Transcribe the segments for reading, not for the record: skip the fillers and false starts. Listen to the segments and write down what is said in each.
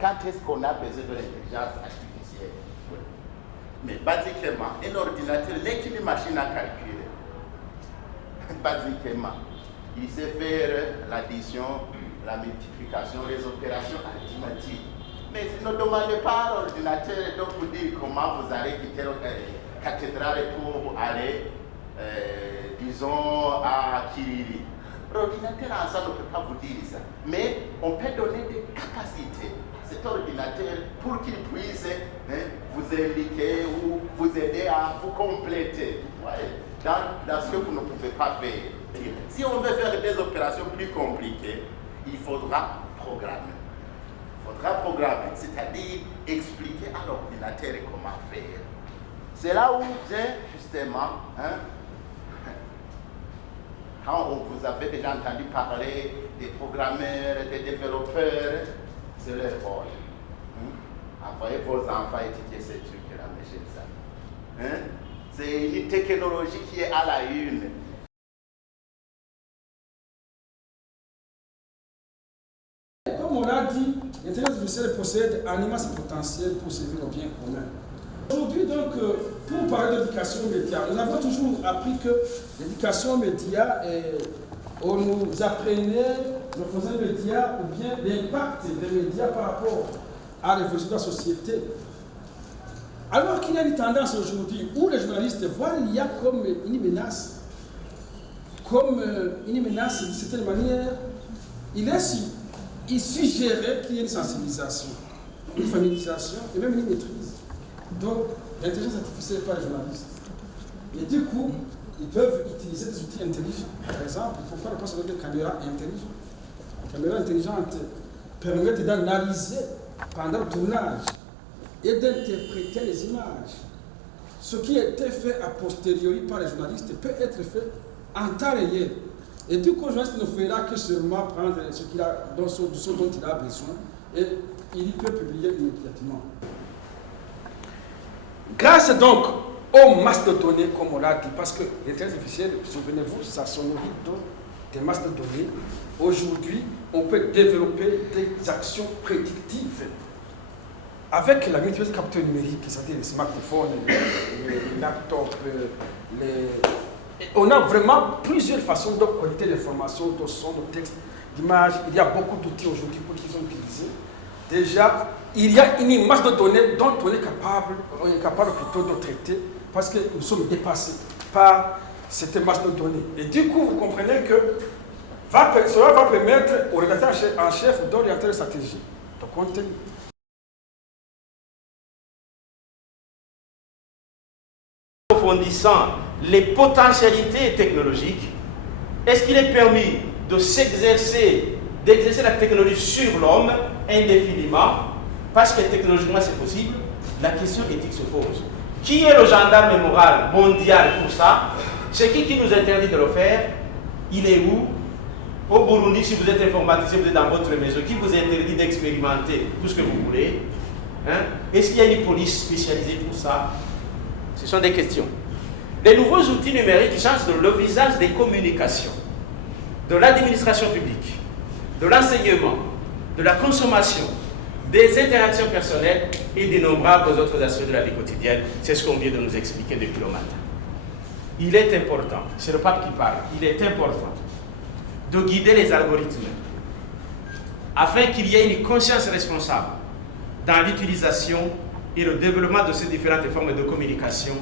quand est-ce qu'on a besoin de l'intelligence artificielle? Mais basiquement, un ordinateur n'est qu'une machine à calculer. Basiquement, il sait faire l'addition, la multiplication, les opérations arithmétiques. Mais ne demandez pas à l'ordinateur de vous dire comment vous allez quitter la cathédrale pour aller, disons, à Kiriri. L'ordinateur en soi ne peut pas vous dire ça. Mais on peut donner des capacités à cet ordinateur pour qu'il puisse vous indiquer ou vous aider à vous compléter. Ouais. Dans ce que vous ne pouvez pas faire. Si on veut faire des opérations plus compliquées, il faudra programmer. Il faudra programmer, c'est-à-dire expliquer à l'ordinateur comment faire. C'est là où vient justement, quand vous avez déjà entendu parler des programmeurs, des développeurs, c'est leur rôle. Envoyez vos enfants étudier ces trucs-là, mes chers amis. C'est une technologie qui est à la une. Comme on l'a dit, l'intelligence artificielle possède un immense potentiel pour servir au bien commun. Aujourd'hui, donc, pour parler d'éducation aux médias, nous avons toujours appris que l'éducation aux médias, on nous apprenait, nous faisions les médias, ou bien l'impact des médias par rapport à l'évolution de la société. Alors qu'il y a une tendance aujourd'hui où les journalistes voient il y a comme une menace, d'une certaine manière, il suggérait qu'il y ait une sensibilisation, une familiarisation et même une maîtrise. Donc, l'intelligence artificielle par les journalistes. Et du coup, ils peuvent utiliser des outils intelligents. Par exemple, pourquoi ne pas se donner des caméras intelligentes? Les caméras intelligentes permettent d'analyser pendant le tournage et d'interpréter les images. Ce qui a été fait a posteriori par les journalistes peut être fait en temps réel. Et du coup, le journaliste ne fera que seulement prendre ce dont il a besoin et il peut publier immédiatement. Grâce donc aux masses de données, comme on l'a dit, parce que l'intelligence artificielle, souvenez-vous, ça se nourrit des masses de données. Aujourd'hui, on peut développer des actions prédictives avec la multiplication de capteurs numériques, c'est-à-dire les smartphones, les laptops, on a vraiment plusieurs façons de collecter l'information, de son, de texte, d'images. Il y a beaucoup d'outils aujourd'hui pour qu'ils sont utilisés. Déjà, il y a une masse de données dont on est capable plutôt de traiter parce que nous sommes dépassés par cette masse de données. Et du coup, vous comprenez que cela va permettre au rédacteur en chef d'orienter la stratégie de contenu. Approfondissant les potentialités technologiques, est-ce qu'il est permis de d'exercer la technologie sur l'homme indéfiniment, parce que technologiquement c'est possible? La question éthique se pose. Qui est le gendarme moral mondial pour ça? C'est qui nous interdit de le faire? Il est où? Au Burundi, si vous êtes informaticien, vous êtes dans votre maison, qui vous interdit d'expérimenter tout ce que vous voulez? Est-ce qu'il y a une police spécialisée pour ça? Ce sont des questions. Les nouveaux outils numériques changent le visage des communications, de l'administration publique, de l'enseignement, de la consommation, des interactions personnelles et d'innombrables autres aspects de la vie quotidienne. C'est ce qu'on vient de nous expliquer depuis le matin. Il est important, c'est le pape qui parle, il est important de guider les algorithmes afin qu'il y ait une conscience responsable dans l'utilisation et le développement de ces différentes formes de communication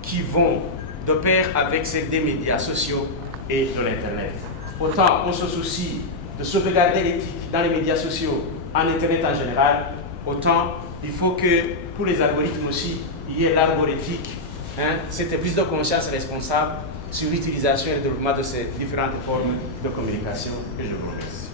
qui vont de pair avec celles des médias sociaux et de l'Internet. Autant on se soucie de sauvegarder l'éthique dans les médias sociaux, en Internet en général, autant il faut que pour les algorithmes aussi, il y ait l'arborétique, cette prise de conscience responsable sur l'utilisation et le développement de ces différentes formes de communication. Et je vous remercie.